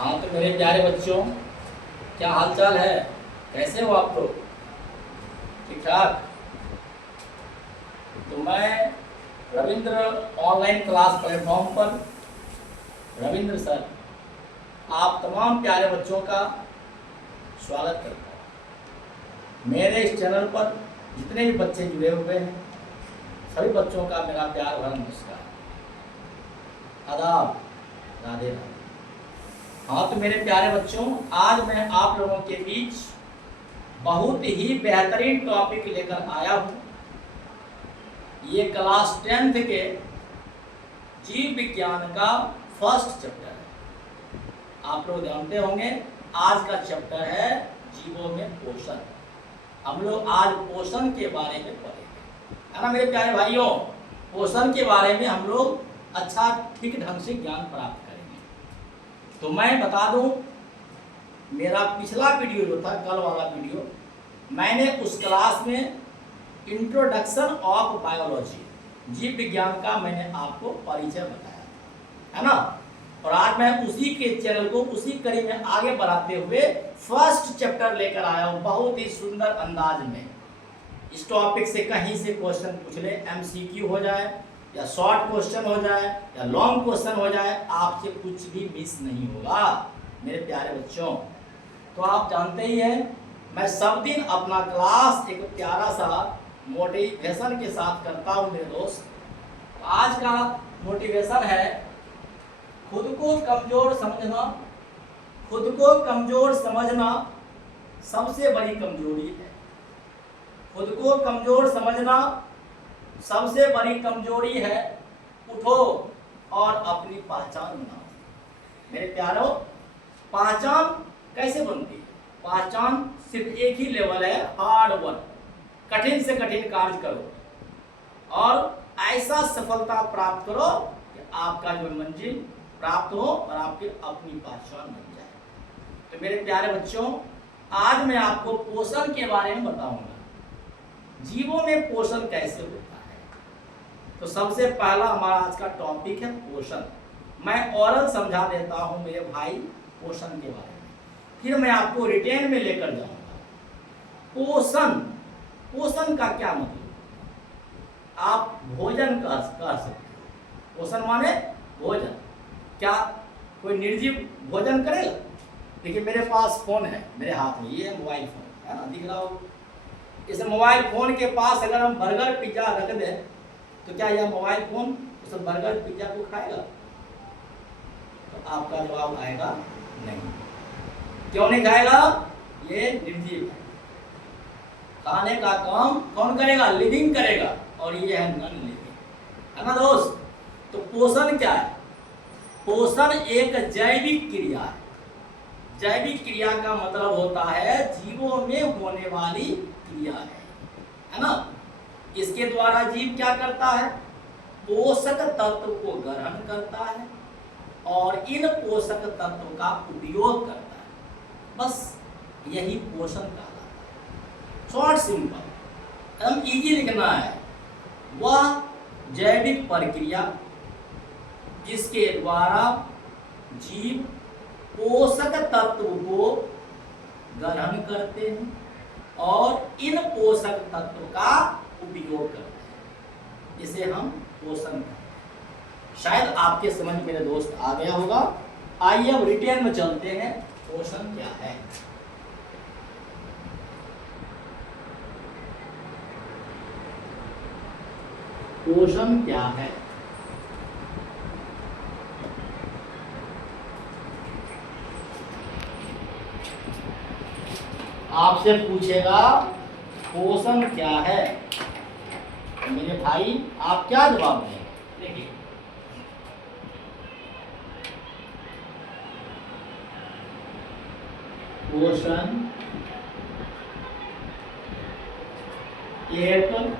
हाँ तो मेरे प्यारे बच्चों, क्या हाल चाल है? कैसे हो आप लोग? ठीक ठाक। तो मैं रविंद्र ऑनलाइन क्लास प्लेटफॉर्म पर रविंद्र सर आप तमाम प्यारे बच्चों का स्वागत करता हूँ। मेरे इस चैनल पर जितने भी बच्चे जुड़े हुए हैं सभी बच्चों का मेरा प्यार भरा नमस्कार, आदाब, राधे राधे। हाँ तो मेरे प्यारे बच्चों, आज मैं आप लोगों के बीच बहुत ही बेहतरीन टॉपिक लेकर आया हूँ। ये क्लास 10th के जीव विज्ञान का फर्स्ट चैप्टर है। आप लोग जानते होंगे आज का चैप्टर है जीवों में पोषण। हम लोग आज पोषण के बारे में पढ़ेंगे, है ना मेरे प्यारे भाइयों। पोषण के बारे में हम लोग अच्छा ठीक ढंग से ज्ञान प्राप्त करेंगे। तो मैं बता दूं, मेरा पिछला वीडियो जो था, कल वाला वीडियो, मैंने उस क्लास में इंट्रोडक्शन ऑफ बायोलॉजी, जीव विज्ञान का मैंने आपको परिचय बताया, है ना। और आज मैं उसी के चैनल को उसी कड़ी में आगे बढ़ाते हुए फर्स्ट चैप्टर लेकर आया हूँ, बहुत ही सुंदर अंदाज में। इस टॉपिक से कहीं से क्वेश्चन पूछ ले, MCQ हो जाए या शॉर्ट क्वेश्चन हो जाए या लॉन्ग क्वेश्चन हो जाए, आपसे कुछ भी मिस नहीं होगा मेरे प्यारे बच्चों। तो आप जानते ही हैं, मैं सब दिन अपना क्लास एक प्यारा सा मोटिवेशन के साथ करता हूँ मेरे दोस्त। आज का मोटिवेशन है खुद को कमजोर समझना। खुद को कमजोर समझना सबसे बड़ी कमजोरी है। खुद को कमजोर समझना सबसे बड़ी कमजोरी है। उठो और अपनी पहचान बनाओ। मेरे प्यारों, पहचान कैसे बनती है? पहचान सिर्फ एक ही लेवल है, हार्ड वर्क। कठिन से कठिन कार्य करो और ऐसा सफलता प्राप्त करो कि आपका जो मंजिल प्राप्त हो और आपकी अपनी पहचान बन जाए। तो मेरे प्यारे बच्चों, आज मैं आपको पोषण के बारे में बताऊंगा। जीवों में पोषण कैसे होता है। तो सबसे पहला हमारा आज का टॉपिक है पोषण। मैं ओरल समझा देता हूं मेरे भाई पोषण के बारे में, फिर मैं आपको रिटेन में लेकर जाऊंगा। पोषण, पोषण का क्या मतलब? आप भोजन कह सकते हो। पोषण माने भोजन। क्या कोई निर्जीव भोजन करेगा? देखिए मेरे पास फोन है, मेरे हाथ में, ये मोबाइल फोन है ना, दिख रहा हो। इस मोबाइल फोन के पास अगर हम बर्गर पिज्जा रख दें तो क्या यह मोबाइल फोन उस बर्गर पिज्जा को खाएगा? तो आपका जवाब आएगा नहीं। क्यों नहीं खाएगा? ये निर्जीव है। खाने का काम कौन करेगा? लिविंग करेगा, और ये है नॉन लिविंग, है ना दोस्त। तो पोषण क्या है? पोषण एक जैविक क्रिया है। जैविक क्रिया का मतलब होता है जीवों में होने वाली क्रिया है ना। इसके द्वारा जीव क्या करता है? पोषक तत्व को ग्रहण करता है और इन पोषक तत्व का उपयोग करता है। बस यही पोषण कहलाता है। शॉर्ट सिंपल, एकदम इजी लिखना है। वह जैविक प्रक्रिया जिसके द्वारा जीव पोषक तत्व को ग्रहण करते हैं और इन पोषक तत्व का उपयोग करते हैं, इसे हम पोषण कहते हैं। शायद आपके समझ मेरे दोस्त आ गया होगा। आइए अब रिटेन में चलते हैं, पोषण क्या है। पोषण क्या है? आपसे पूछेगा पोषण क्या है, मेरे भाई आप क्या जवाब दें? देखिए, पोषण एक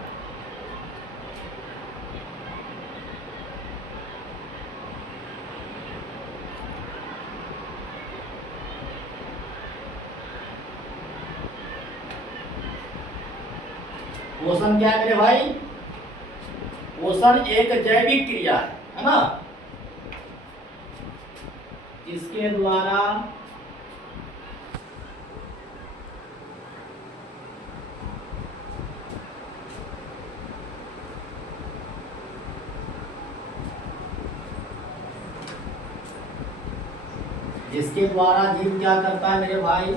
पोषण क्या है मेरे भाई? पोषण एक जैविक क्रिया है ना। इसके द्वारा जिसके द्वारा जीव क्या करता है मेरे भाई,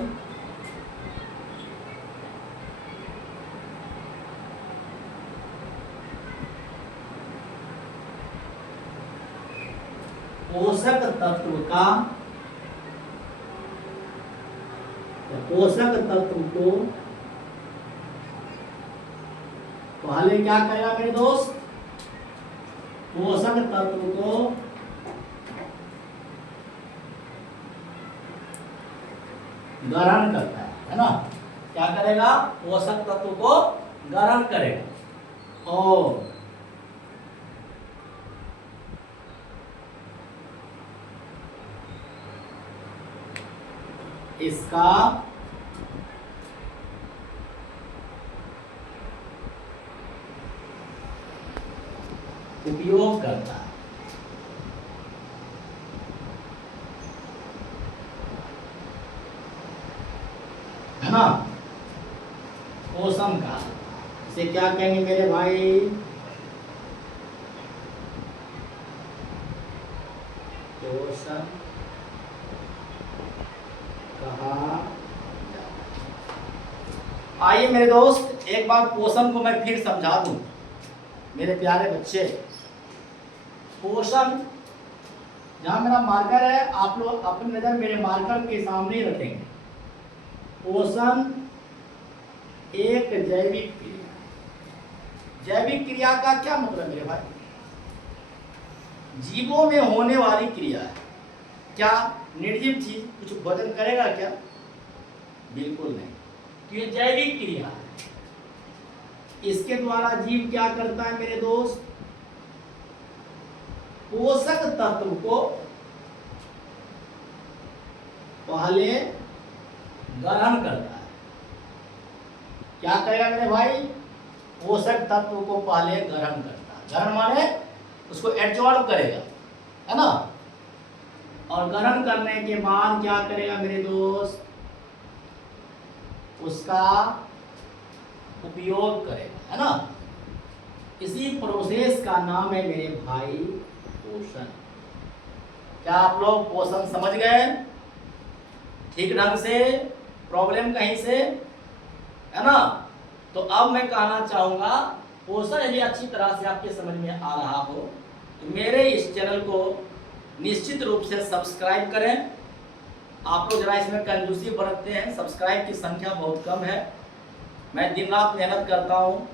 पोषक तत्व का, पोषक तत्व को पहले क्या करेगा मेरे दोस्त, पोषक तत्व को ग्रहण करता है ना, क्या करेगा, पोषक तत्व को ग्रहण करेगा और इसका उपयोग करता है ना, पोषण का, इसे क्या कहेंगे मेरे भाई, पोषण कहा। आइए मेरे दोस्त, एक बार पोषण को मैं फिर समझा दूं मेरे प्यारे बच्चे। पोषण, जहां मेरा मार्कर है आप लोग अपनी नजर मेरे मार्कर के सामने ही रखेंगे। पोषण एक जैविक क्रिया, जैविक क्रिया का क्या मतलब मेरे भाई, जीवों में होने वाली क्रिया है। क्या निर्जीव चीज कुछ भोजन करेगा क्या, बिल्कुल नहीं, तो ये जैविक क्रिया है। इसके द्वारा जीव क्या करता है मेरे दोस्त, पोषक तत्व को पहले ग्रहण करता है। क्या करेगा मेरे भाई, पोषक तत्व को पहले ग्रहण करता है। ग्रहण माने उसको एब्जॉर्ब करेगा, है ना, और ग्रहण करने के बाद क्या करेगा मेरे दोस्त, उसका उपयोग करेगा, है ना। इसी प्रोसेस का नाम है मेरे भाई पोषण। क्या आप लोग पोषण समझ गए ठीक ढंग से, प्रॉब्लम कहीं से, है ना। तो अब मैं कहना चाहूंगा, पोषण यदि अच्छी तरह से आपके समझ में आ रहा हो तो मेरे इस चैनल को निश्चित रूप से सब्सक्राइब करें। आप लोग जरा इसमें कंजूसी बरतते हैं, सब्सक्राइब की संख्या बहुत कम है। मैं दिन रात मेहनत करता हूँ,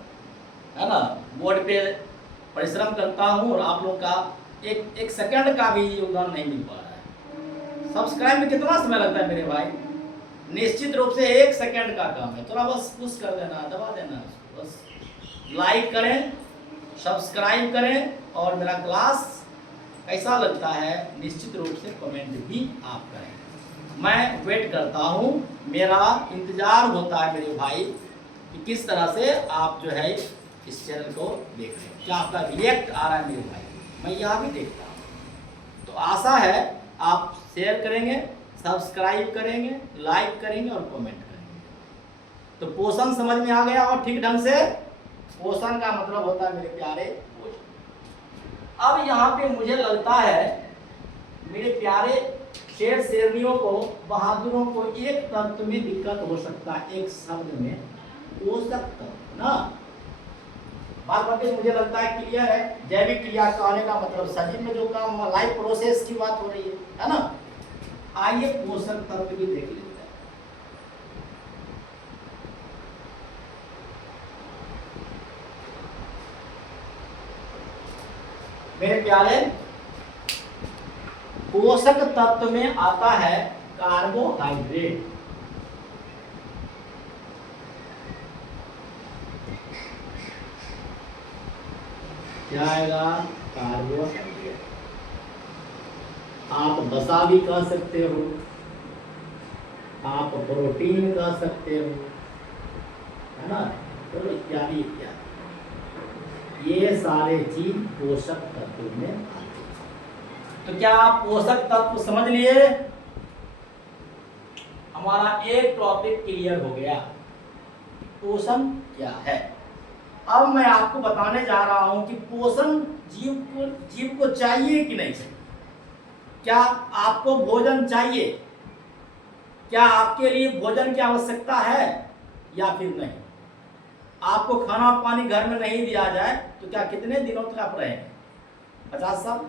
है ना, बोर्ड पे परिश्रम करता हूँ और आप लोग का एक सेकंड का भी योगदान नहीं मिल पा रहा है। सब्सक्राइब में कितना समय लगता है मेरे भाई, निश्चित रूप से 1 सेकंड का काम है। थोड़ा बस पुश कर देना, दबा देना, बस लाइक करें, सब्सक्राइब करें और मेरा क्लास कैसा लगता है निश्चित रूप से कमेंट भी आप करें। मैं वेट करता हूँ, मेरा इंतजार होता है मेरे भाई कि किस तरह से आप जो है इस चैनल को देख रहे हैं, क्या आपका रिएक्ट आ रहा है मेरे भाई, मैं यहाँ भी देखता हूँ। तो आशा है आप शेयर करेंगे, सब्सक्राइब करेंगे, लाइक करेंगे और कमेंट करेंगे। तो पोषण समझ में आ गया और ठीक ढंग से, पोषण का मतलब होता है मेरे प्यारे पोषण। अब यहाँ पे मुझे लगता है मेरे प्यारे शेर शेरनियों को, बहादुरों को एक तत्व में दिक्कत हो सकता है, एक शब्द में, पोषक तत्व ना। बात बाकी मुझे लगता है क्लियर है। जैविक क्रिया कहने का मतलब शरीर में जो काम, लाइफ प्रोसेस की बात हो रही है ना। आइए पोषक तत्व भी देख लेते हैं। मेरे प्यारे, पोषक तत्व में आता है कार्बोहाइड्रेट। क्या आएगा, कार्बोहाइड्रेट। आप वसा भी कह सकते हो, आप प्रोटीन कह सकते हो, है ना, तो इत्यादि इत्यादि, ये सारे चीज पोषक तत्व में आते हैं। तो क्या आप पोषक तत्व समझ लिए? हमारा एक टॉपिक क्लियर हो गया, पोषण क्या है। अब मैं आपको बताने जा रहा हूं कि पोषण जीव को चाहिए कि नहीं चाहिए। क्या आपको भोजन चाहिए? क्या आपके लिए भोजन की आवश्यकता है या फिर नहीं? आपको खाना पानी घर में नहीं दिया जाए तो क्या कितने दिनों तक आप रहेंगे? 50 साल,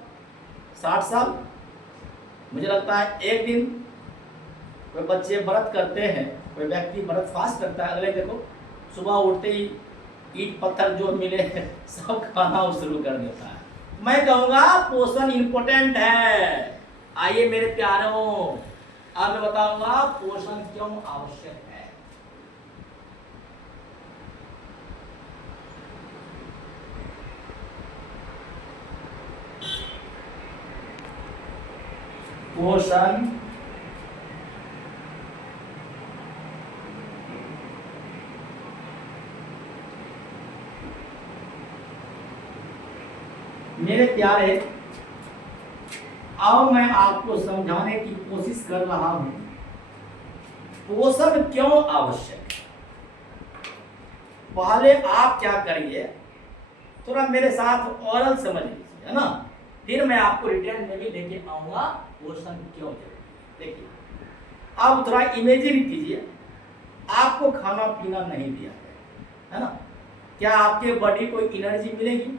60 साल? मुझे लगता है एक दिन कोई बच्चे व्रत करते हैं, कोई व्यक्ति व्रत फास्ट करता है, अगले देखो सुबह उठते ही ईट पत्थर जो मिले सब खाना शुरू कर देता है। मैं कहूँगा पोषण इंपॉर्टेंट है। आइए मेरे प्यारों, अब मैं बताऊंगा पोषण क्यों आवश्यक है। पोषण मेरे प्यारे, अब मैं आपको समझाने की कोशिश कर रहा हूं पोषण क्यों आवश्यक है। पहले आप क्या करिए, थोड़ा मेरे साथ ओरल समझ लीजिए, है ना, फिर मैं आपको रिटर्न में भी लेके आऊंगा पोषण क्यों जरूरी। देखिए, अब थोड़ा इमेजिन कीजिए, आपको खाना पीना नहीं दिया है ना, क्या आपके बॉडी को एनर्जी मिलेगी?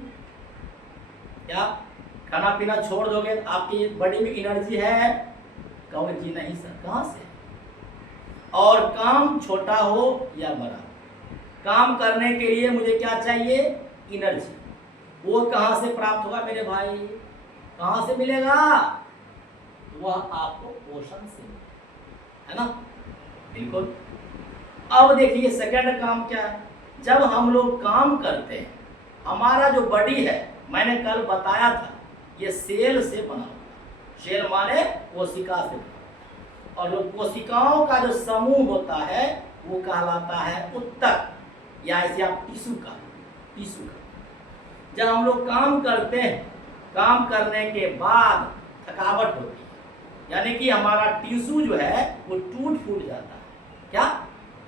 क्या खाना पीना छोड़ दोगे तो आपकी बॉडी में एनर्जी है? कहोगे जी नहीं सर, कहाँ से? और काम छोटा हो या बड़ा, काम करने के लिए मुझे क्या चाहिए? एनर्जी। वो कहाँ से प्राप्त होगा मेरे भाई? कहाँ से मिलेगा? वह आपको पोषण से, है ना, बिल्कुल। अब देखिए सेकंड काम क्या है। जब हम लोग काम करते हैं, हमारा जो बॉडी है, मैंने कल बताया था, ये सेल से बना हुआ। सेल माने कोशिका से बना, और जो कोशिकाओं का जो समूह होता है वो कहलाता है उत्तक, या इसे आप टिश्यू का। जब हम लोग काम करते हैं, काम करने के बाद थकावट होती है, यानी कि हमारा टिश्यू जो है वो टूट फूट जाता है। क्या?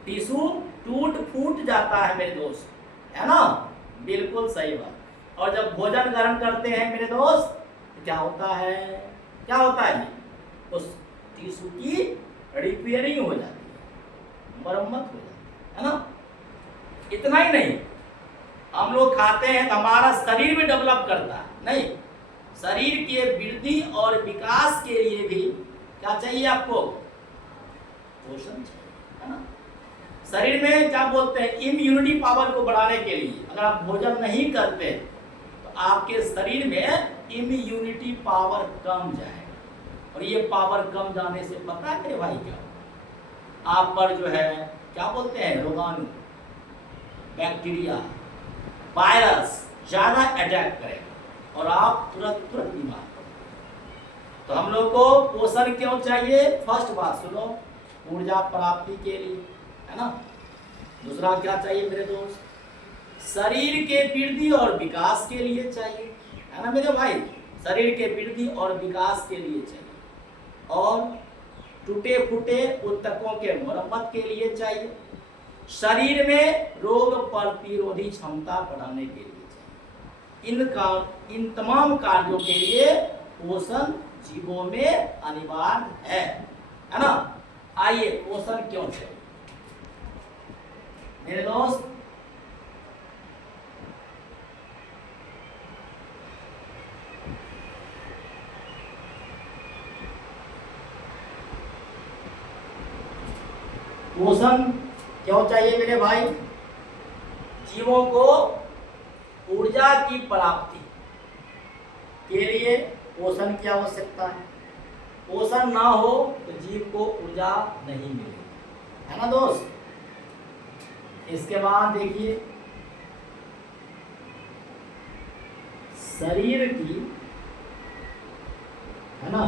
टिश्यू टूट फूट जाता है मेरे दोस्त, है ना, बिल्कुल सही बात। और जब भोजन ग्रहण करते हैं मेरे दोस्त, तो क्या होता है? क्या होता है? उस टिश्यू की रिपेयरिंग हो जाती है, मरम्मत हो जाती है ना। इतना ही नहीं, हम लोग खाते हैं तो हमारा शरीर भी डेवलप करता है, नहीं, शरीर के वृद्धि और विकास के लिए भी क्या चाहिए आपको? पोषण चाहिए, है ना। शरीर में क्या बोलते हैं, इम्यूनिटी पावर को बढ़ाने के लिए अगर आप भोजन नहीं करते तो आपके शरीर में इम्यूनिटी पावर कम जाएगा, और ये पावर कम जाने से पता है मेरे भाई क्या, आप पर जो है क्या बोलते हैं, रोगाणु, बैक्टीरिया, वायरस ज्यादा अटैक करेगा और आप तुरंत बीमार पड़ेंगे। तो हम लोग को पोषण क्यों चाहिए? फर्स्ट बात सुनो, ऊर्जा प्राप्ति के लिए, है ना। दूसरा क्या चाहिए मेरे दोस्त? शरीर के वृद्धि और विकास के लिए चाहिए, है ना मेरे भाई, शरीर के वृद्धि और विकास के लिए चाहिए, और टूटे फूटे ऊतकों के मरम्मत के लिए चाहिए, शरीर में रोग प्रतिरोधी क्षमता बढ़ाने के लिए चाहिए। इन तमाम कार्यों के लिए पोषण जीवों में अनिवार्य है ना। आइए पोषण क्यों चाहिए मेरे दोस्त? पोषण क्यों चाहिए मेरे भाई? जीवों को ऊर्जा की प्राप्ति के लिए पोषण की आवश्यकता है। पोषण ना हो तो जीव को ऊर्जा नहीं मिलेगी, है ना दोस्त। इसके बाद देखिए, शरीर की, है ना,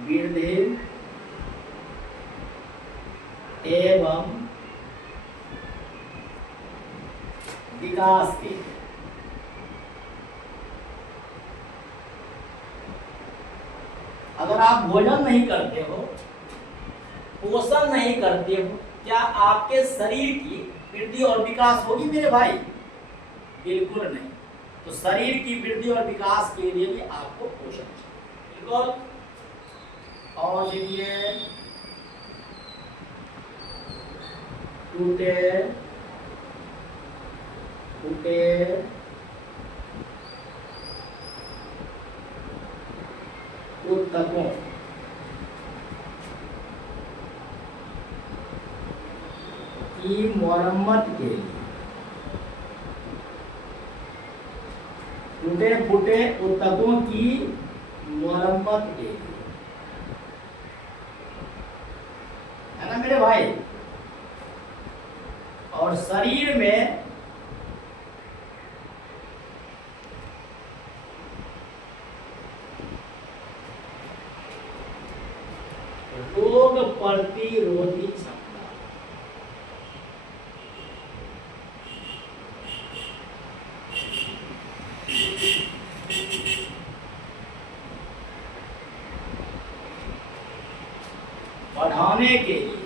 वृद्धि एवं विकास के लिए। अगर आप भोजन नहीं करते हो, पोषण नहीं करते हो, क्या आपके शरीर की वृद्धि और विकास होगी मेरे भाई? बिल्कुल नहीं। तो शरीर की वृद्धि और विकास के लिए भी आपको पोषण चाहिए। बिल्कुल। और देखिए, टूटे टूटे ऊतकों की मरम्मत के लिए, टूटे फूटे ऊतकों की मरम्मत के लिए, है ना मेरे भाई। और शरीर में रोग प्रतिरोधी क्षमता, बढ़ाने के लिए,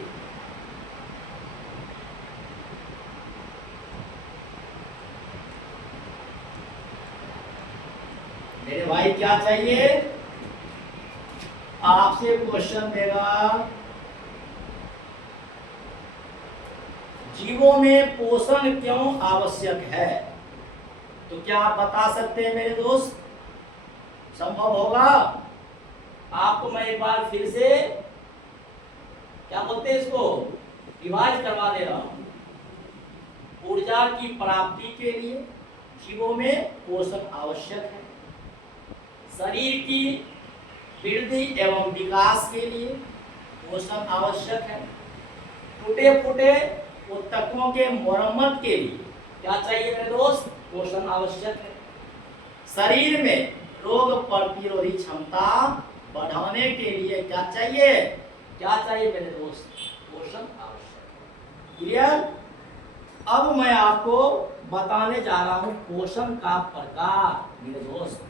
मेरे भाई क्या चाहिए? आपसे क्वेश्चन देगा, जीवों में पोषण क्यों आवश्यक है? तो क्या आप बता सकते हैं मेरे दोस्त? संभव होगा? आपको मैं एक बार फिर से क्या बोलते हैं इसको, रिवाइज करवा दे रहा हूं। ऊर्जा की प्राप्ति के लिए जीवों में पोषण आवश्यक है। शरीर की वृद्धि एवं विकास के लिए पोषण आवश्यक है। टूटे फूटे ऊतकों के मरम्मत के लिए क्या चाहिए मेरे दोस्त? पोषण आवश्यक है। शरीर में रोग प्रतिरोधी क्षमता बढ़ाने के लिए क्या चाहिए? क्या चाहिए मेरे दोस्त? पोषण आवश्यक है। क्लियर? अब मैं आपको बताने जा रहा हूं पोषण का प्रकार मेरे दोस्त।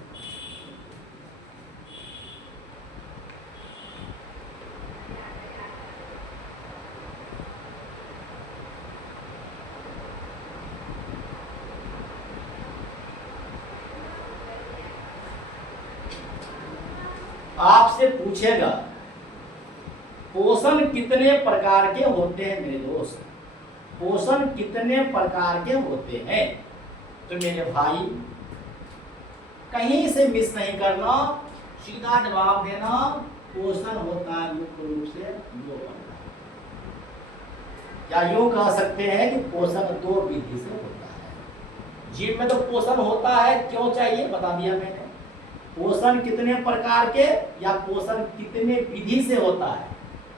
आपसे पूछेगा पोषण कितने प्रकार के होते हैं मेरे दोस्त? पोषण कितने प्रकार के होते हैं? तो मेरे भाई कहीं से मिस नहीं करना, सीधा जवाब देना। पोषण होता है मुख्य रूप से दो प्रकार, या यूं कह सकते हैं कि पोषण दो विधि से होता है। जीव में तो पोषण होता है, क्यों चाहिए बता दिया मैंने। पोषण कितने प्रकार के या पोषण कितने विधि से होता है,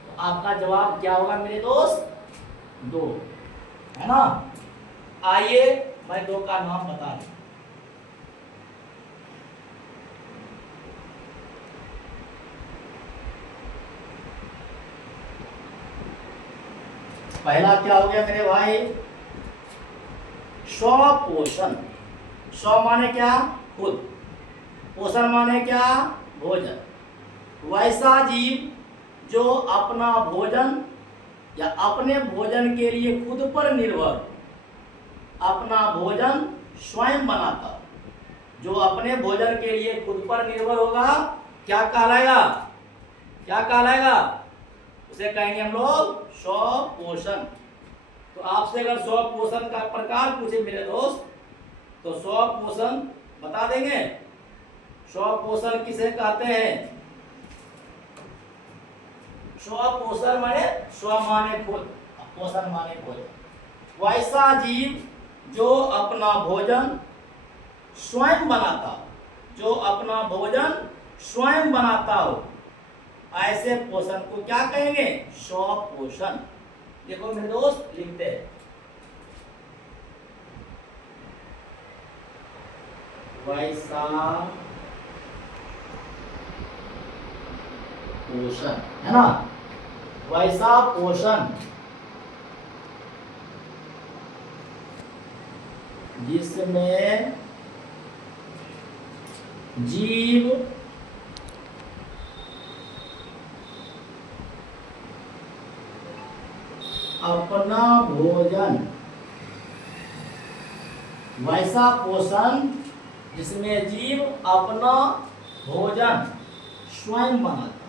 तो आपका जवाब क्या होगा मेरे दोस्त? दो, है ना। आइए मैं दो का नाम बता दूं। पहला क्या हो गया मेरे भाई? स्वपोषण। स्व माने क्या? खुद। पोषण माने क्या? भोजन। वैसा जीव जो अपना भोजन या अपने भोजन के लिए खुद पर निर्भर, अपना भोजन स्वयं बनाता, जो अपने भोजन के लिए खुद पर निर्भर होगा, क्या कहलाएगा? क्या कहलाएगा? उसे कहेंगे हम लोग स्वपोषण। तो आपसे अगर स्वपोषण का प्रकार पूछे मेरे दोस्त, तो स्वपोषण बता देंगे? स्वपोषण किसे कहते हैं? स्वपोषण माने स्व माने खुद, पोषण माने भोजन। वैसा जीव जो अपना भोजन स्वयं बनाता, जो अपना भोजन स्वयं बनाता हो, ऐसे पोषण को क्या कहेंगे? स्वपोषण। देखो मेरे दोस्त लिखते हैं, वैसा पोषण, है ना। वैसा पोषण जिसमें जीव अपना भोजन, वैसा पोषण जिसमें जीव अपना भोजन स्वयं बनाता।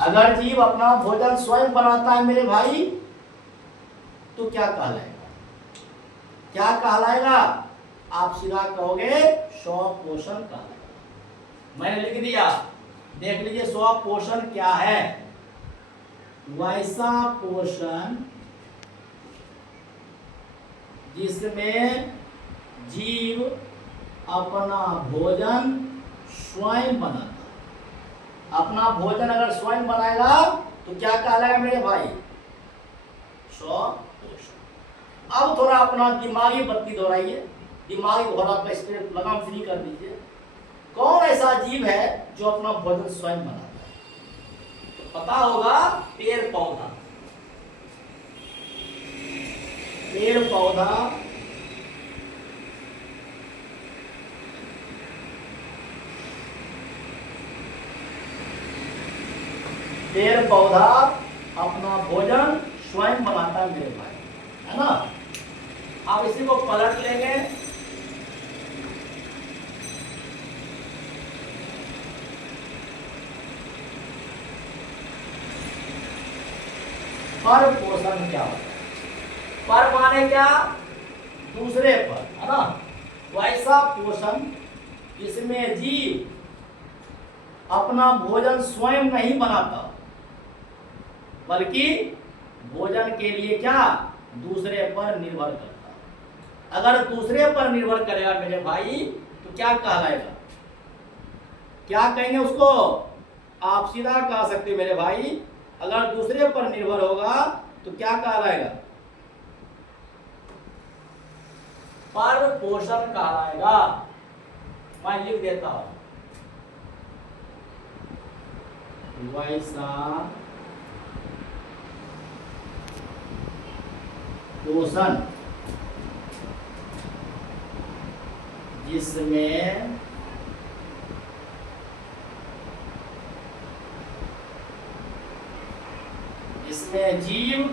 अगर जीव अपना भोजन स्वयं बनाता है मेरे भाई, तो क्या कहलाएगा? क्या कहलाएगा? आप सीधा कहोगे स्वपोषण कहलाएगा। मैंने लिख दिया, देख लीजिए स्वपोषण क्या है। वैसा पोषण जिसमें जीव अपना भोजन स्वयं बनाता। अपना भोजन अगर स्वयं बनाएगा तो क्या कहलाएगा मेरे भाई? स्वपोषण। अब थोड़ा अपना दिमागी बत्ती दोहराइए, दिमागी घोड़ा का स्पीड लगाम फ्री कर दीजिए। कौन ऐसा जीव है जो अपना भोजन स्वयं बनाता है? तो पता होगा पेड़ पौधा। पेड़ पौधा पेड़ पौधा अपना भोजन स्वयं बनाता है मेरे भाई, है ना। आप इसी को पलट लेंगे, पर पोषण क्या होता है? पर माने क्या? दूसरे पर, है ना। वैसा पोषण जिसमें जीव अपना भोजन स्वयं नहीं बनाता, बल्कि भोजन के लिए क्या? दूसरे पर निर्भर करता। अगर दूसरे पर निर्भर करेगा मेरे भाई तो क्या कहलाएगा? क्या कहेंगे उसको? आप सीधा कह सकते मेरे भाई, अगर दूसरे पर निर्भर होगा तो क्या कहलाएगा? पर पोषण कहलाएगा। मैं लिख देता हूं, वैसा पोषण जिसमें जीव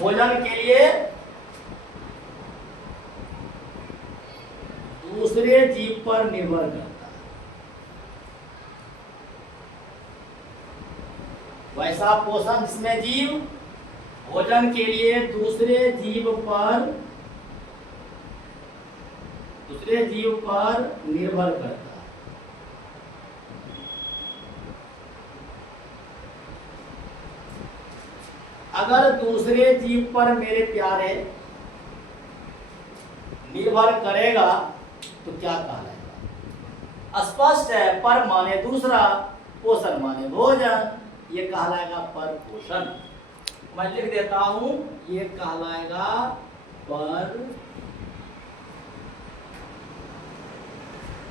भोजन के लिए दूसरे जीव पर निर्भर करता है। वैसा पोषण जिसमें जीव भोजन के लिए दूसरे जीव पर निर्भर करता है। अगर दूसरे जीव पर मेरे प्यारे निर्भर करेगा तो क्या कहलाएगा? स्पष्ट है, पर माने दूसरा, पोषण माने भोजन, ये कहलाएगा पर पोषण। मैं लिख देता हूं, ये कहलाएगा पर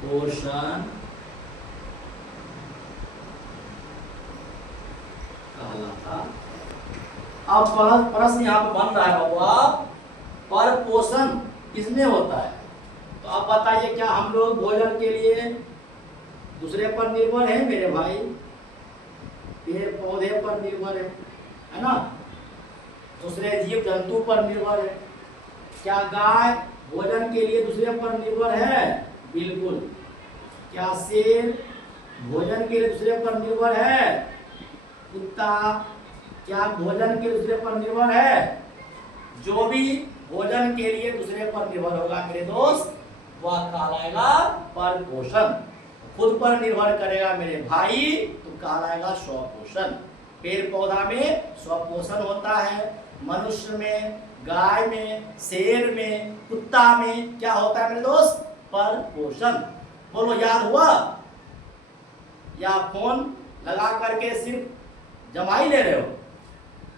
पोषण कहलाता। अब प्रश्न यहाँ पर बन रहा है बाबा, पर पोषण किसमें होता है? तो आप बताइए, क्या हम लोग भोजन के लिए दूसरे पर निर्भर है मेरे भाई? पेड़ पौधे पर निर्भर है ना। दूसरे जीव जंतु पर निर्भर है। क्या गाय भोजन के लिए दूसरे पर निर्भर है? बिल्कुल। क्या शेर भोजन के लिए दूसरे पर निर्भर है? कुत्ता क्या भोजन के दूसरे पर निर्भर है? जो भी भोजन के लिए दूसरे पर निर्भर होगा मेरे दोस्त, वह कहलाएगा पर पोषण। खुद पर निर्भर करेगा मेरे भाई तो कहलाएगा स्वपोषण। पेड़ पौधा में स्वपोषण होता है, मनुष्य में, गाय में, शेर में, कुत्ता में क्या होता है मेरे दोस्त? पर पोषण। बोलो, याद हुआ? या फोन लगा करके सिर्फ जमा ही ले रहे हो?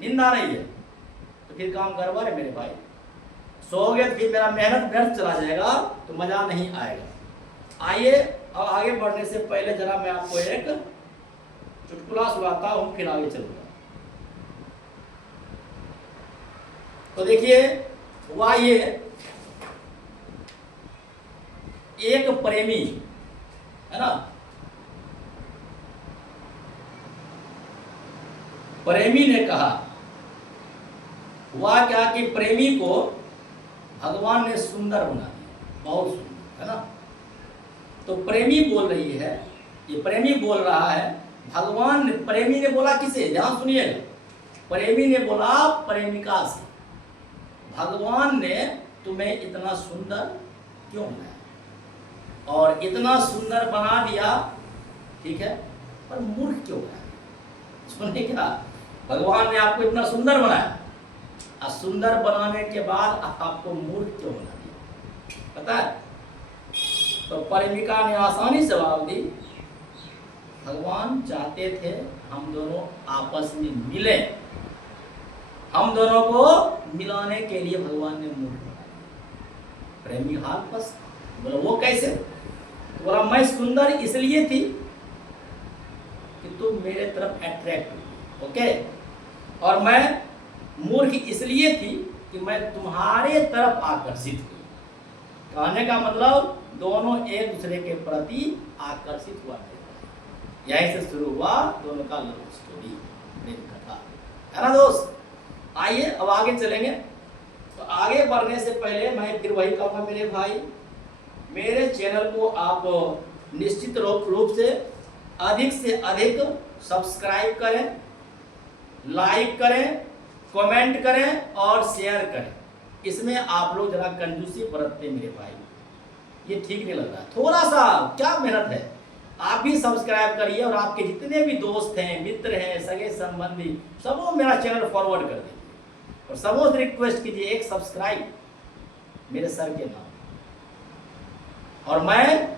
नींद आ रही है तो फिर काम गड़बड़ है मेरे भाई। सोओगे तो फिर मेरा मेहनत व्यर्थ चला जाएगा, तो मजा नहीं आएगा। आइए अब आगे बढ़ने से पहले जरा मैं आपको एक चुटकुला सुनाता हूं, फिर आगे चलूंगा। तो देखिए हुआ ये, एक प्रेमी है ना, प्रेमी ने कहा, हुआ क्या कि प्रेमी को भगवान ने सुंदर बना दिया, बहुत सुंदर है ना। तो प्रेमी बोल रही है, ये प्रेमी बोल रहा है, भगवान ने, प्रेमी ने बोला किसे, ध्यान सुनिएगा, प्रेमी ने बोला प्रेमिका से, भगवान ने तुम्हें इतना सुंदर क्यों बनाया, और इतना सुंदर बना दिया, ठीक है, पर मूर्ख क्यों बनाया। सुनिए क्या, भगवान ने आपको इतना सुंदर बनाया, और सुंदर बनाने के बाद आपको मूर्ख क्यों बना दिया, पता है। तो प्रेमिका ने आसानी से जवाब दी, भगवान चाहते थे हम दोनों आपस में मिले, हम दोनों को मिलाने के लिए भगवान ने मूर्ख बना दिया। प्रेमी हाथ बस बोला वो कैसे, तो बोला मैं सुंदर इसलिए थी कि तुम मेरे तरफ अट्रैक्ट हुई, ओके, और मैं मूर्ख इसलिए थी कि मैं तुम्हारे तरफ आकर्षित हुई। कहने का मतलब दोनों एक दूसरे के प्रति आकर्षित हुआ, यहीं से शुरू हुआ दोनों का लव स्टोरी, प्रेम कथा, है ना दोस्त। आइए अब आगे चलेंगे। तो आगे बढ़ने से पहले मैं फिर वही कहूँगा मेरे भाई, मेरे चैनल को आप निश्चित रूप से अधिक सब्सक्राइब करें, लाइक करें, कमेंट करें और शेयर करें। इसमें आप लोग जरा कंजूसी बरतते मेरे भाई, ये ठीक नहीं लग रहा है। थोड़ा सा क्या मेहनत है, आप भी सब्सक्राइब करिए और आपके जितने भी दोस्त हैं, मित्र हैं, सगे संबंधी, सबको मेरा चैनल फॉरवर्ड कर दीजिए, और सबों से रिक्वेस्ट कीजिए एक सब्सक्राइब मेरे सर के नाम, और मैं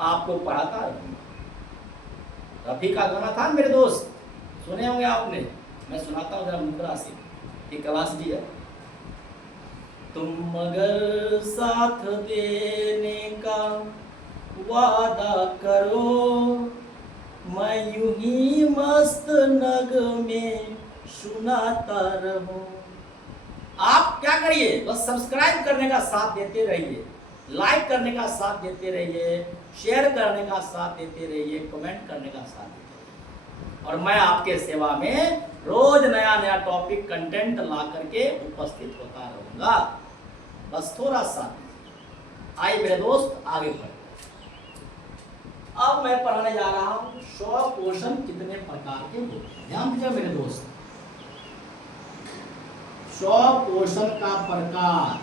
आपको पढ़ाता रहूँगा। रफ़ी का गाना था मेरे दोस्त, सुने होंगे आपने, मैं सुनाता हूँ जरा मुद्रा से, एक क्लास दी है। तुम मगर साथ देने का वादा करो, मैं यूं ही मस्त नगमे सुनाता रहूं। आप क्या करिए, बस सब्सक्राइब करने का साथ देते रहिए, लाइक करने का साथ देते रहिए, शेयर करने का साथ देते रहिए, कमेंट करने का साथ देते रहिए, और मैं आपके सेवा में रोज नया नया टॉपिक कंटेंट ला करके उपस्थित होता रहूंगा। बस थोड़ा सा आइए मेरे दोस्त आगे बढ़े। अब मैं पढ़ाने जा रहा हूं 100 पोषण कितने प्रकार के होते हैं। ध्यान दीजिए मेरे दोस्त, 100 पोषण का प्रकार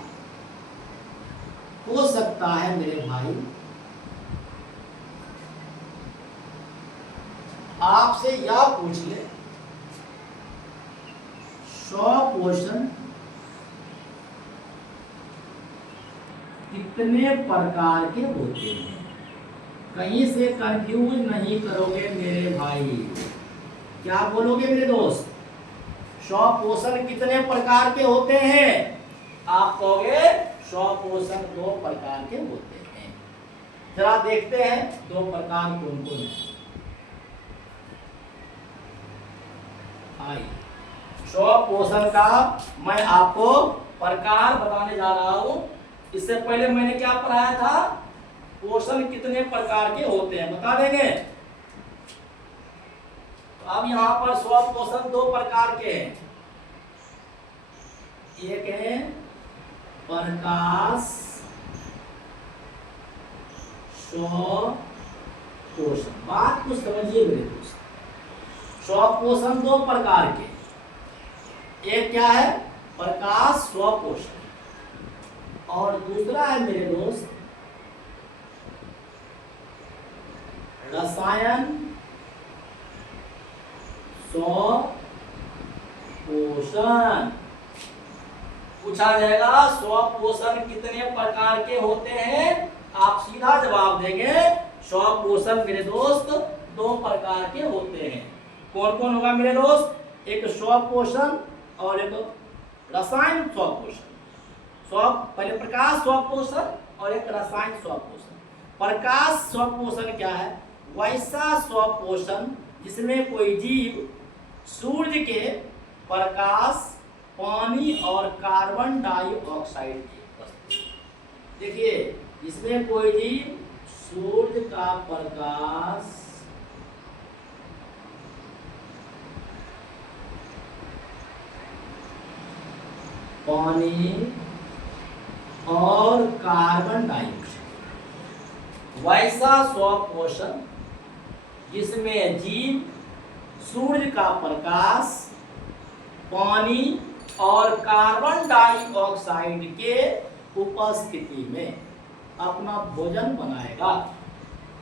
हो सकता है मेरे भाई, आपसे या पूछ ले 100 पोषण कितने प्रकार के होते हैं। कहीं से कंफ्यूज नहीं करोगे मेरे भाई, क्या बोलोगे मेरे दोस्त, 100 पोषण कितने प्रकार के होते हैं। आप कहोगे 100 पोषण 2 प्रकार के होते हैं। जरा देखते हैं 2 प्रकार कौन कौन है। 100 पोषण का मैं आपको प्रकार बताने जा रहा हूं। इससे पहले मैंने क्या पढ़ाया था, पोषण कितने प्रकार के होते हैं, बता देंगे। तो अब यहां पर 100 पोषण 2 प्रकार के हैं। एक है प्रकाश 100 पोषण। बात को समझिए मेरे दोस्त, 100 पोषण 2 प्रकार के, एक क्या है प्रकाश 100 पोषण, और दूसरा है मेरे दोस्त रसायन 100 पोषण। पूछा जाएगा 100 पोषण कितने प्रकार के होते हैं, आप सीधा जवाब देंगे 100 पोषण मेरे दोस्त 2 प्रकार के होते हैं। कौन कौन होगा मेरे दोस्त, एक स्वपोषण और एक रसायन स्वपोषण। पहले प्रकाश स्वपोषण और एक रसायन स्वपोषण। प्रकाश स्वपोषण क्या है? वैसा स्वपोषण जिसमें कोई जीव सूर्य के प्रकाश, पानी और कार्बन डाइऑक्साइड की उपस्थिति। देखिए, इसमें कोई जीव सूर्य का प्रकाश, पानी और कार्बन डाइऑक्साइड, वैसा स्वपोषण जिसमें जीव सूर्य का प्रकाश, पानी और कार्बन डाइऑक्साइड के उपस्थिति में अपना भोजन बनाएगा।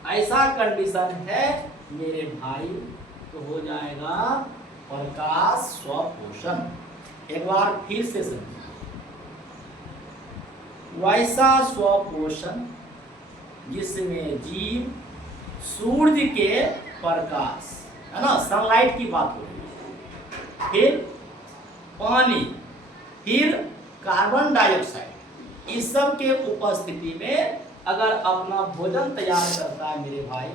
ऐसा कंडीशन है मेरे भाई, तो हो जाएगा प्रकाश स्वपोषण। एक बार फिर से समझिए, वैसा स्वपोषण जिसमें जीव सूर्य के प्रकाश, है ना, सनलाइट की बात हो रही है, फिर पानी, फिर कार्बन डाइऑक्साइड, इस सब के उपस्थिति में अगर अपना भोजन तैयार करता है मेरे भाई,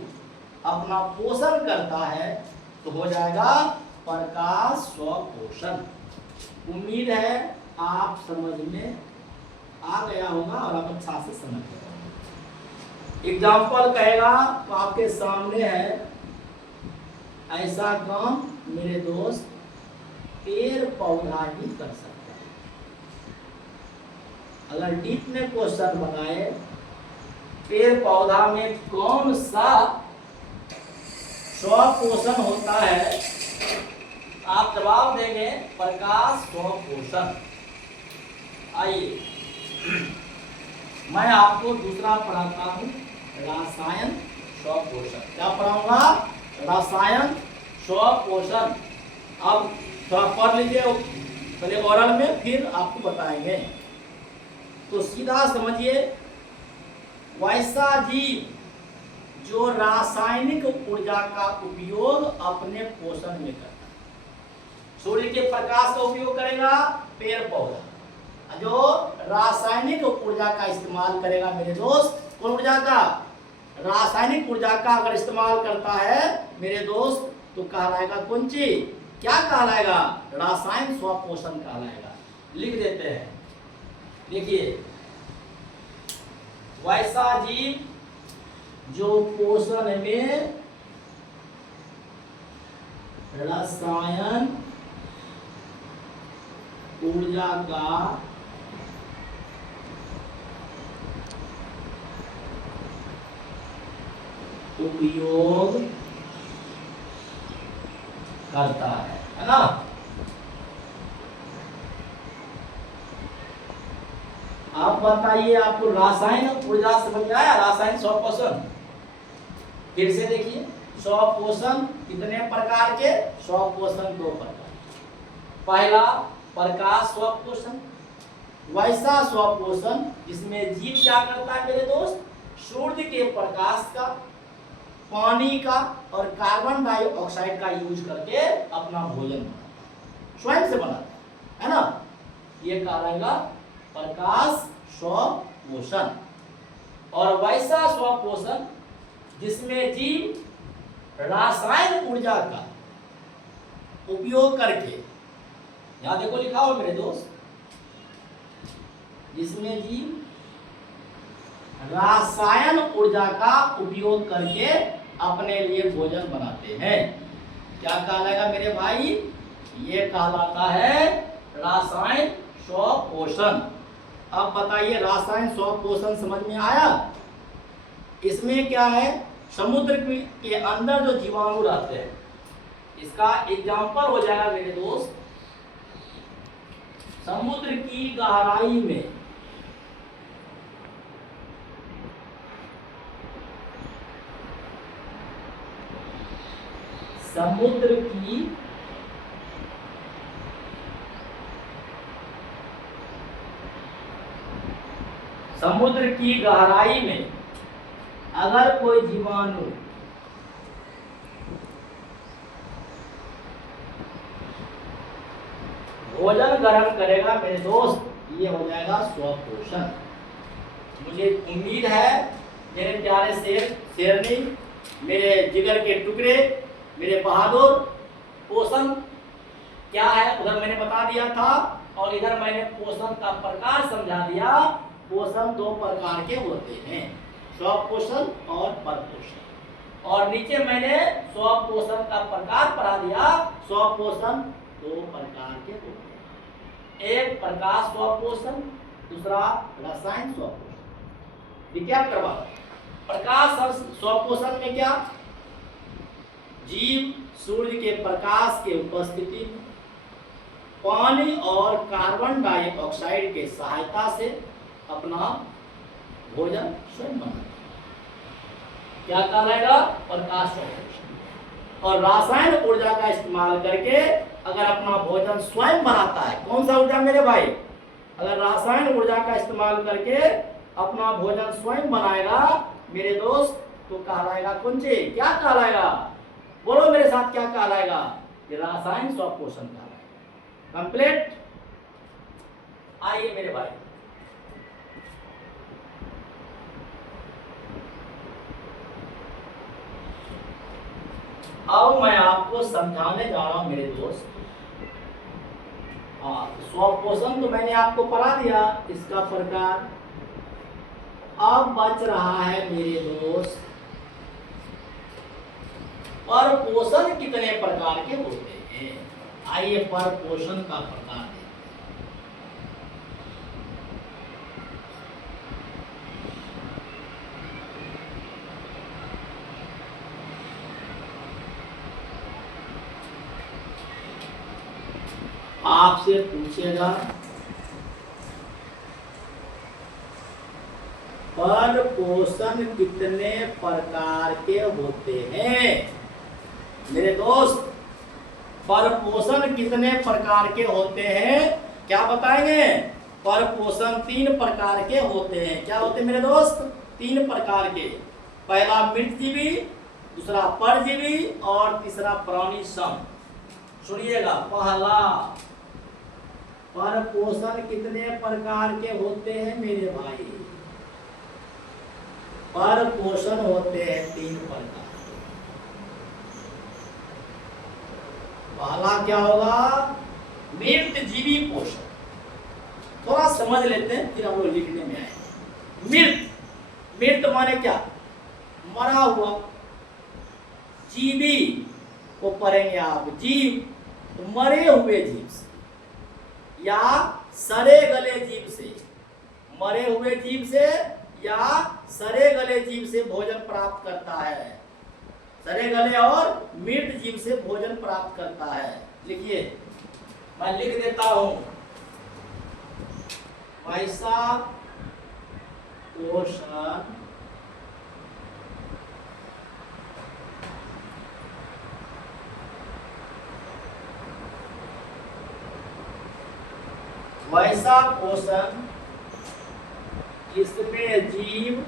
अपना पोषण करता है, तो हो जाएगा प्रकाश स्वपोषण। उम्मीद है आप समझ में आ गया होगा और आप अच्छा से समझ गए। एग्जाम्पल कहेगा तो आपके सामने है, ऐसा काम मेरे दोस्त पेड़ पौधा ही कर सकता है। अगर डीप में क्वेश्चन बनाए, पेड़ पौधा में कौन सा स्वपोषण होता है, आप जवाब देंगे प्रकाश स्वपोषण। आइए मैं आपको दूसरा पढ़ाता हूं, रसायन स्वपोषण। क्या पढ़ाऊंगा? रसायन स्वपोषण। अब थोड़ा पढ़ लीजिए पहले ओरल में, फिर आपको बताएंगे। तो सीधा समझिए, वैसा जीव जो रासायनिक ऊर्जा का उपयोग अपने पोषण में करता है। सूर्य के प्रकाश का उपयोग करेगा पेड़ पौधा, जो रासायनिक ऊर्जा का इस्तेमाल करेगा मेरे दोस्त, कौन ऊर्जा का? रासायनिक ऊर्जा का अगर इस्तेमाल करता है मेरे दोस्त, तो कहलाएगा कौन चीज? क्या कहलाएगा? रासायन स्वपोषण कहलाएगा। लिख देते हैं, देखिए, वैसा जीव जो पोषण में रसायन ऊर्जा का उपयोग करता है ना? आप बताइए, आपको रासायन ऊर्जा समझ में आया? रासायन स्वपोषण फिर से देखिए, स्वपोषण कितने प्रकार के? स्वपोषण दो प्रकार। पहला प्रकाश स्वपोषण, वैसा स्वपोषण जिसमें जीव क्या करता है मेरे दोस्त? सूर्य के प्रकाश का, पानी का और कार्बन डाइऑक्साइड का यूज करके अपना भोजन बनाता है, स्वयं से बनाता है ना? ये कहलाएगा प्रकाश स्वपोषण। और वैसा स्वपोषण जिसमें जीव रासायन ऊर्जा का उपयोग करके, यहां देखो लिखा हो मेरे दोस्त, जिसमें जीव रासायन ऊर्जा का उपयोग करके अपने लिए भोजन बनाते हैं। क्या कहलाएगा मेरे भाई? ये कहलाता है रासायन स्वपोषण। अब बताइए, रासायन स्वपोषण समझ में आया? इसमें क्या है? समुद्र के अंदर जो जीवाणु रहते हैं, इसका एग्जाम्पल हो जाएगा मेरे दोस्त, समुद्र की गहराई में समुद्र की गहराई में अगर कोई जीवाणु भोजन ग्रहण करेगा मेरे दोस्त, ये हो जाएगा स्वपोषण। मुझे उम्मीद है मेरे प्यारे शेरनी, मेरे जिगर के टुकड़े, मेरे बहादुर, पोषण क्या है उधर मैंने बता दिया था, और इधर मैंने पोषण का प्रकार समझा दिया। पोषण दो प्रकार के होते हैं, स्वपोषण और परपोषण, और नीचे मैंने स्वपोषण का प्रकार पढ़ा दिया। स्वपोषण दो प्रकार के होते हैं, एक प्रकाश स्वपोषण, दूसरा रसायन स्वपोषण। विज्ञान करवा प्रकाश स्वपोषण में क्या, जीव सूर्य के प्रकाश के उपस्थिति में पानी और कार्बन डाइऑक्साइड के सहायता से अपना भोजन स्वयं बनाता है, क्या कहलाएगा, प्रकाश स्वपोषण। और रासायन ऊर्जा का इस्तेमाल करके अगर अपना भोजन स्वयं बनाता है, कौन सा ऊर्जा मेरे भाई, अगर रासायन ऊर्जा का इस्तेमाल करके अपना भोजन स्वयं बनाएगा मेरे दोस्त, तो कहलाएगा कौन सी, क्या कहलाएगा, बोलो मेरे साथ, क्या कहलाएगा, ये रासायन स्वपोषण कहलाएगा। कंप्लीट। आइए मेरे भाई, अब मैं आपको समझाने जा रहा हूं मेरे दोस्त। हाँ, स्वपोषण तो मैंने आपको पढ़ा दिया, इसका प्रकार। अब बच रहा है मेरे दोस्त, परपोषण कितने प्रकार के होते हैं। आइए परपोषण का प्रकार देखते हैं। आपसे पूछेगा परपोषण कितने प्रकार के होते हैं मेरे दोस्त, परपोषण कितने प्रकार के होते हैं, क्या बताएंगे। परपोषण 3 प्रकार के होते हैं, क्या होते हैं मेरे दोस्त, 3 प्रकार के। पहला मृतजीवी, दूसरा परजीवी और तीसरा प्राणी सम। सुनिएगा, पहला परपोषण कितने प्रकार के होते हैं मेरे भाई, परपोषण होते हैं 3 प्रकार। पहला क्या होगा, मृत जीवी पोषण। थोड़ा समझ लेते हैं फिर हम लोग लिखने में आए। मृत माने क्या, मरा हुआ। जीवी को पढ़ेंगे आप, जीव तो मरे हुए जीव से या सड़े गले जीव से, मरे हुए जीव से या सड़े गले जीव से भोजन प्राप्त करता है, सड़े गले और मृत जीव से भोजन प्राप्त करता है। लिखिए, मैं लिख देता हूं, वैसा पोषण वैसा पोषण इसमें जीव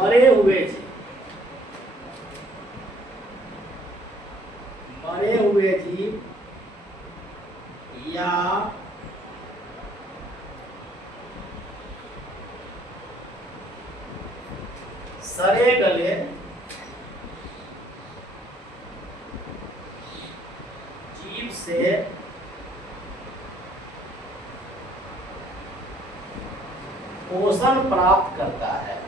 मरे हुए जीव या सड़े गले जीव से पोषण प्राप्त करता है।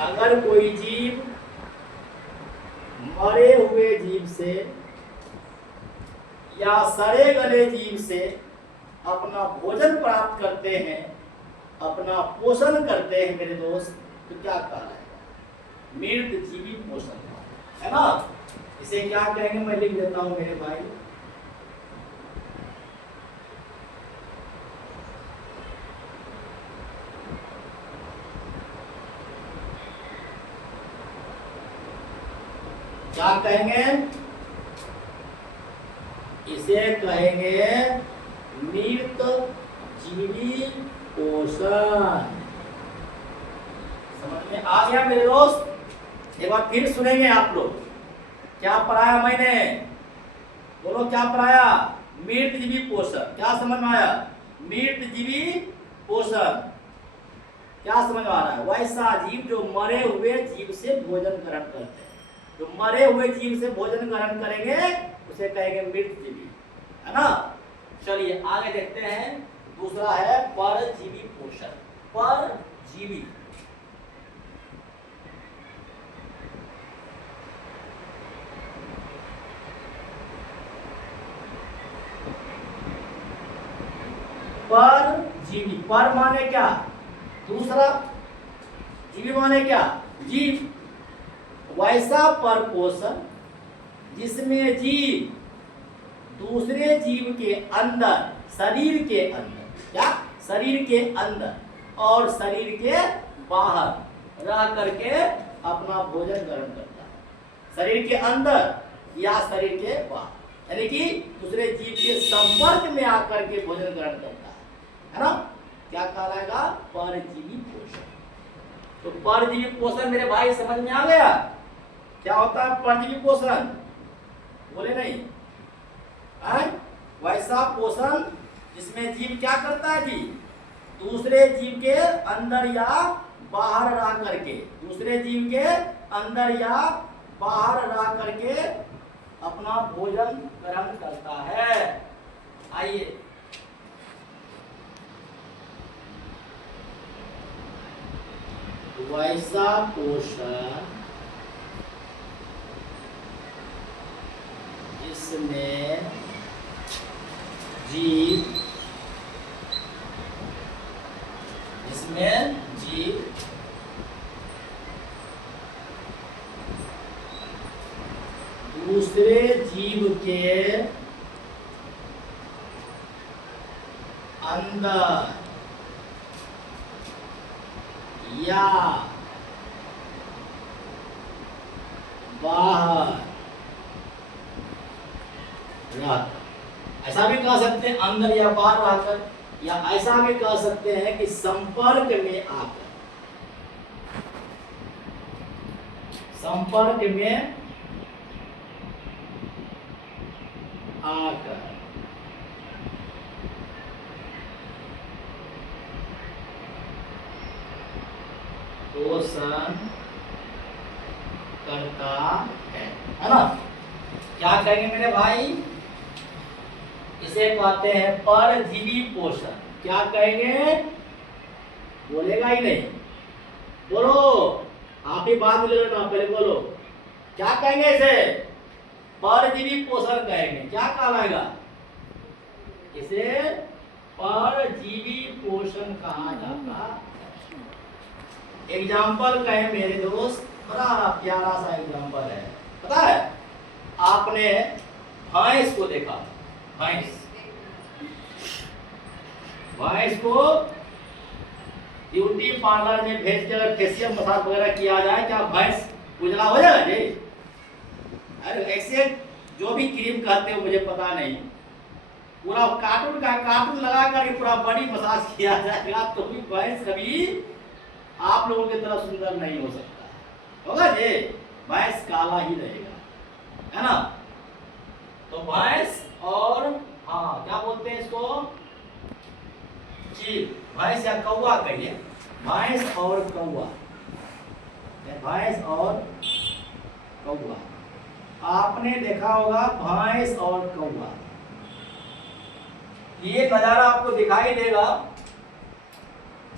अगर कोई जीव मरे हुए जीव से या सड़े गले जीव से अपना भोजन प्राप्त करते हैं, अपना पोषण करते हैं मेरे दोस्त, तो क्या कहलाएगा, मृत जीवी पोषण, है ना। इसे क्या कहेंगे, मैं लिख देता हूं मेरे भाई, क्या कहेंगे, इसे कहेंगे मृत जीवी पोषण। समझ में आ गया मेरे दोस्त? एक बार फिर सुनेंगे आप लोग। क्या पढ़ाया मैंने? बोलो क्या पढ़ाया? मृतजीवी पोषण। क्या समझ में आया? मृतजीवी पोषण। क्या समझ में आ रहा है? वैसा जीव जो मरे हुए जीव से भोजन ग्रहण करते हैं। जो मरे हुए जीव से भोजन ग्रहण करेंगे उसे कहेंगे मृतजीवी, है ना? चलिए आगे देखते हैं। दूसरा है परजीवी पोषण। परजीवी परजीवी, पर माने क्या? दूसरा, जीवी माने क्या? जीव। वैसा पर पोषण जिसमें जीव दूसरे जीव के अंदर, शरीर के अंदर, क्या? शरीर के अंदर और शरीर के बाहर रह करके अपना भोजन ग्रहण करता है। शरीर के अंदर या शरीर के बाहर, यानी कि दूसरे जीव के संपर्क में आकर के भोजन ग्रहण करता है ना? क्या कहलाएगा? परजीवी पोषण। तो परजीवी पोषण मेरे भाई समझ में आ गया? क्या होता है परजीवी पोषण? बोले नहीं? वैसा पोषण जिसमें जीव क्या करता है जी? दूसरे जीव के अंदर या बाहर रह करके, दूसरे जीव के अंदर या बाहर रह करके अपना भोजन ग्रहण करता है। आइए वैसा पोषण जिसमें जीव दूसरे जीव के अंदर या बाहर रहकर, ऐसा भी कह सकते हैं अंदर या बाहर रहकर, या ऐसा भी कह सकते हैं कि संपर्क में आकर, संपर्क में आकर पोषण करता है ना? क्या कहेंगे मेरे भाई? इसे कहते हैं परजीवी पोषण। क्या कहेंगे? बोलेगा ही नहीं? बोलो, आप ही बात ले लो ना, पहले बोलो। क्या कहेंगे इसे? परजीवी पोषण कहेंगे। क्या कहलाएगा? इसे परजीवी पोषण कहा जाता है। एग्जाम्पल कहें मेरे दोस्त, बड़ा प्यारा सा एग्जाम्पल है। पता है, आपने भैंस को देखा? भैंस को ब्यूटी पार्लर में भेज के अगर फेशियल मसाज वगैरह किया जाए, क्या भैंस उजला हो जाएगा जी? अरे ऐसे जो भी क्रीम कहते हो मुझे पता नहीं, पूरा कार्टून लगा कर पूरा बॉडी मसाज किया जाएगा तो भी भैंस कभी आप लोगों की तरह सुंदर नहीं हो सकता होगा जी। भैंस काला ही रहेगा, है ना? तो भैंस और क्या बोलते हैं इसको? चील। भैंस या कौवा कहिए, भैंस और कौवा, भैंस और कौवा। आपने देखा होगा भैंस और कौवा, ये नजारा आपको दिखाई देगा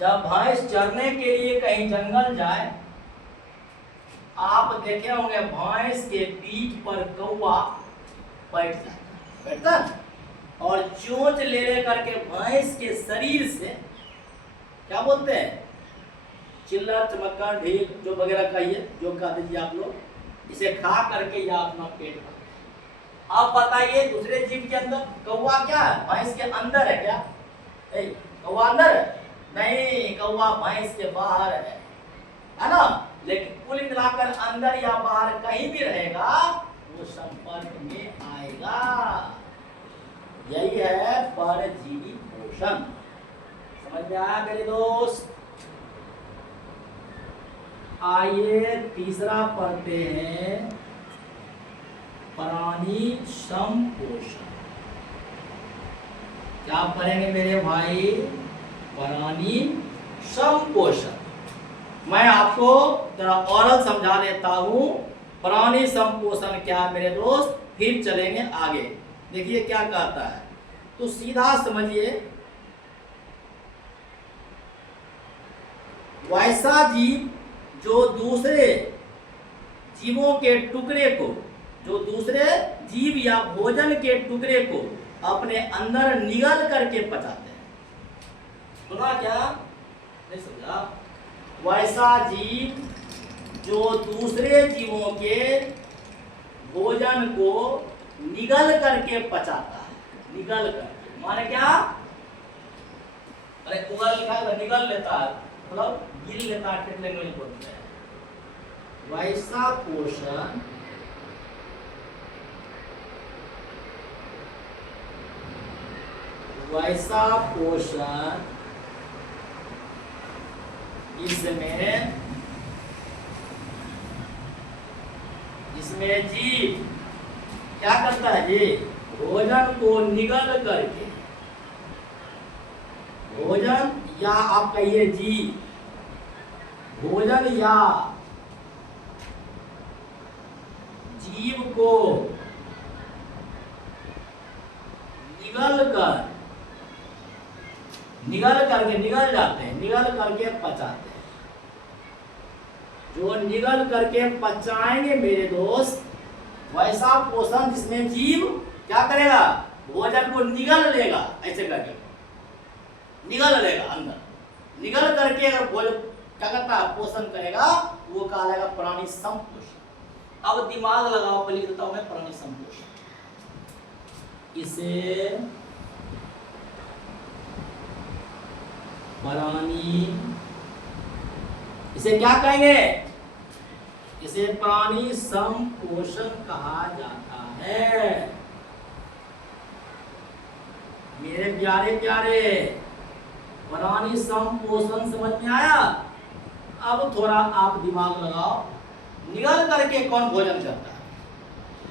जब भैंस चरने के लिए कहीं जंगल जाए। आप देखे होंगे भैंस के पीठ पर कौवा बैठता और चोंच ले करके भैंस के शरीर से, क्या बोलते हैं, चिल्लर चमक्का ढील जो वगैरह कहिए, जो कह दीजिए आप लोग, इसे खा करके या अपना पेट भर। आप बताइए दूसरे जीव के अंदर कौवा क्या है? भैंस के अंदर है क्या? कौवा अंदर है? नहीं, कौवा भैंस के बाहर है ना? लेकिन कुल मिलाकर अंदर या बाहर कहीं भी रहेगा वो संपर्क में आएगा। यही है परजीवी पोषण। समझ में आया मेरे दोस्त? आइए तीसरा पढ़ते हैं, प्राणी संपोषण। क्या पढ़ेंगे मेरे भाई? प्राणी संपोषण। मैं आपको जरा औरत समझा देता हूं प्राणी संपोषण क्या है मेरे दोस्त, फिर चलेंगे आगे। देखिए क्या कहता है, तो सीधा समझिए। वैसा जीव जो दूसरे जीवों के टुकड़े को, जो दूसरे जीव या भोजन के टुकड़े को अपने अंदर निगल करके पचाते हैं। सुना क्या? नहीं समझा? वैसा जीव जो दूसरे जीवों के भोजन को निगल करके पचाता है। निगल करके माने क्या? अरे उगल लिखा है, निगल लेता है मतलब गिर लेता है, कितने में बोलते हैं। वैसा पोषण इसमें जीव क्या करता है जी? भोजन को निगल करके, भोजन या आप कहिए जीव, भोजन या जीव को निगल जाते हैं, निगल करके पचाते हैं। जो निगल करके पचाएंगे मेरे दोस्त, वैसा पोषण जिसमें जीव क्या करेगा? भोजन को निगल लेगा, ऐसे करके निगल लेगा अंदर, निगल करके अगर भोजन क्या करता है? पोषण करेगा, वो कहलाएगा प्राणी संपोषण। अब दिमाग लगाओ, पहले लिख देता हूं मैं प्राणी संपोषण। इसे क्या कहेंगे? इसे प्राणी संपोषण कहा जाता है। मेरे प्यारे प्यारे, प्राणी संपोषण समझ में आया? अब थोड़ा आप दिमाग लगाओ, निगल करके कौन भोजन करता है?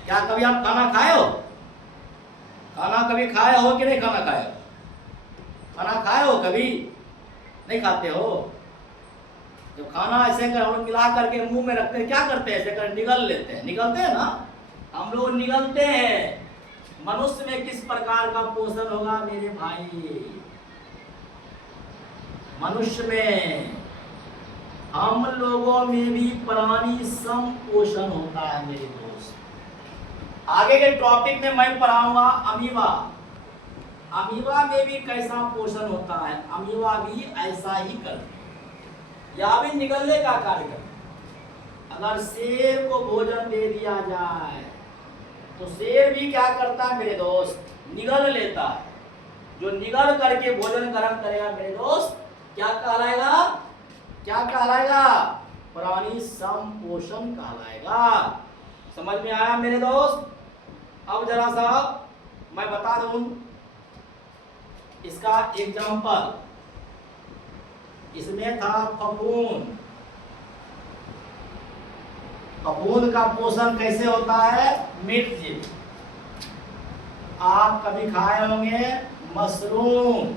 क्या कभी आप खाना खाए हो? खाना कभी खाए हो कि नहीं खाना खाए हो? खाना खाए हो कभी? नहीं खाते हो? जब खाना ऐसे कर हम मिला करके मुंह में रखते हैं, क्या करते हैं? ऐसे कर निगल लेते हैं, निगलते हैं ना, हम लोग निगलते हैं। मनुष्य में किस प्रकार का पोषण होगा मेरे भाई? मनुष्य में, हम लोगों में भी प्राणी संपोषण होता है मेरे दोस्त। आगे के टॉपिक में मैं पढ़ाऊंगा अमीबा। अमीबा में भी कैसा पोषण होता है, अमीबा भी ऐसा ही करते हैं, या भी निगलने का कार्य करते हैं। अगर शेर को भोजन दे दिया जाए तो शेर भी क्या करता है मेरे दोस्त? निगल लेता है। जो निगल करके भोजन ग्रहण करेगा मेरे दोस्त, क्या कहलाएगा? क्या कहलाएगा? प्राणी संपोषण कहलाएगा। समझ में आया मेरे दोस्त? अब जरा सा मैं बता दूं इसका एग्जांपल। इसमें था फफूंद। फफूंद का पोषण कैसे होता है? मीट जीव। आप कभी खाए होंगे मशरूम,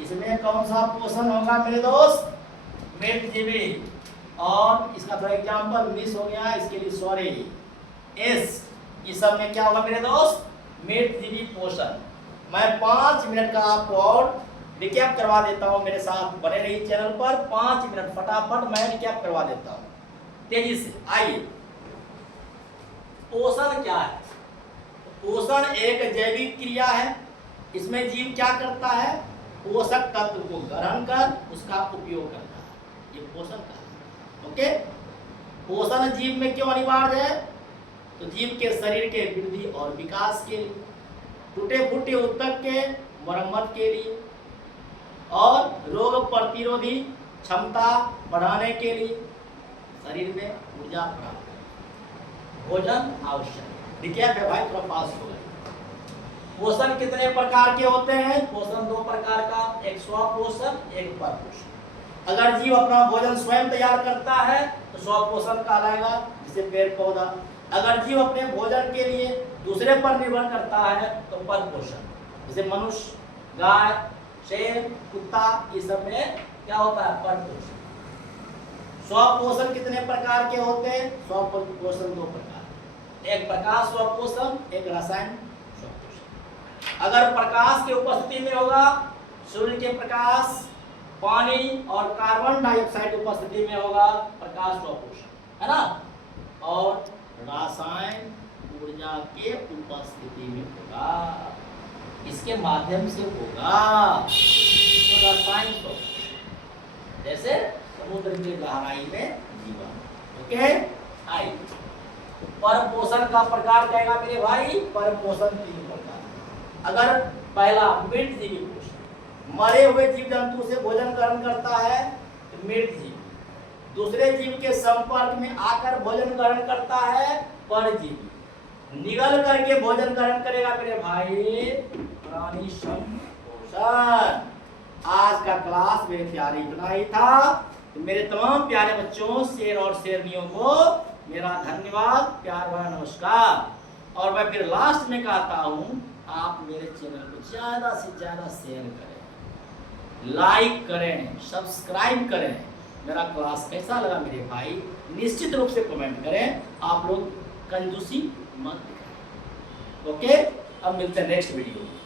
इसमें कौन सा पोषण होगा मेरे दोस्त? मीट जीवी। और इसका थोड़ा एग्जांपल मिस हो गया, इसके लिए सॉरी। एस, इस सब में क्या होगा मेरे दोस्त? मीट जीवी पोषण। मैं 5 मिनट का आपको और रिकैप करवा देता हूं, मेरे साथ बने रहिए चैनल पर। 5 मिनट फटाफट मैं रिकैप करवा देता हूं तेजी से। आइए, पोषण क्या है? पोषण एक जैविक क्रिया है। इसमें जीव क्या करता है? पोषक तत्व को ग्रहण कर उसका उपयोग करता है, ये पोषण का है। ओके, पोषण जीव में क्यों अनिवार्य है? तो जीव के शरीर के वृद्धि और विकास के लिए, टूटे फूटे ऊतक के मरम्मत के लिए, और रोग प्रतिरोधी क्षमता बढ़ाने के लिए, शरीर में ऊर्जा प्राप्त, भोजन आवश्यक। रिकैप है भाई, थोड़ा पास हो गए। पोषण कितने प्रकार के होते हैं? पोषण दो प्रकार का, एक स्वपोषण, एक परपोषण। अगर जीव अपना भोजन स्वयं तैयार करता है तो स्वपोषण कहलाएगा, जैसे पेड़ पौधा। अगर जीव अपने भोजन के लिए दूसरे पर निर्भर करता है तो परपोषण, जैसे मनुष्य, गाय, शेर, कुत्ता, इस सब में क्या होता है? परपोषण। स्वपोषण कितने प्रकार के होते हैं? स्वपोषण दो प्रकार, एक प्रकाश स्वपोषण, एक रसायन स्वपोषण। अगर प्रकाश की उपस्थिति में होगा, सूर्य के प्रकाश, पानी और कार्बन डाइऑक्साइड उपस्थिति में होगा, प्रकाश स्वपोषण, है ना। और रासायन ऊर्जा के उपस्थिति में होगा, इसके माध्यम से होगा तो रासायन स्वपोषण, जैसे समुद्र की गहराई में जीवन। ओके, आई परपोषण का प्रकार कहेगा मेरे भाई, परपोषण तीन प्रकार। अगर पहला मृत जीवी पोषण, मरे हुए जीव जंतु से भोजन ग्रहण करता है तो मृत जीव। दूसरे जीव के संपर्क में आकर भोजन ग्रहण करता है, परजीवी। निगल करके भोजन ग्रहण करेगा मेरे भाई, प्राणी संपोषण। आज का क्लास मेरे प्यारे इतना ही था। तो मेरे तमाम प्यारे बच्चों, शेर और शेरनियों को मेरा धन्यवाद, प्यार भरा नमस्कार। और मैं फिर लास्ट में कहता हूँ, आप मेरे चैनल को ज़्यादा से ज़्यादा शेयर करें, लाइक करें, सब्सक्राइब करें। मेरा क्लास कैसा लगा मेरे भाई, निश्चित रूप से कमेंट करें। आप लोग कंजूसी मत करें। ओके, अब मिलते हैं नेक्स्ट वीडियो में।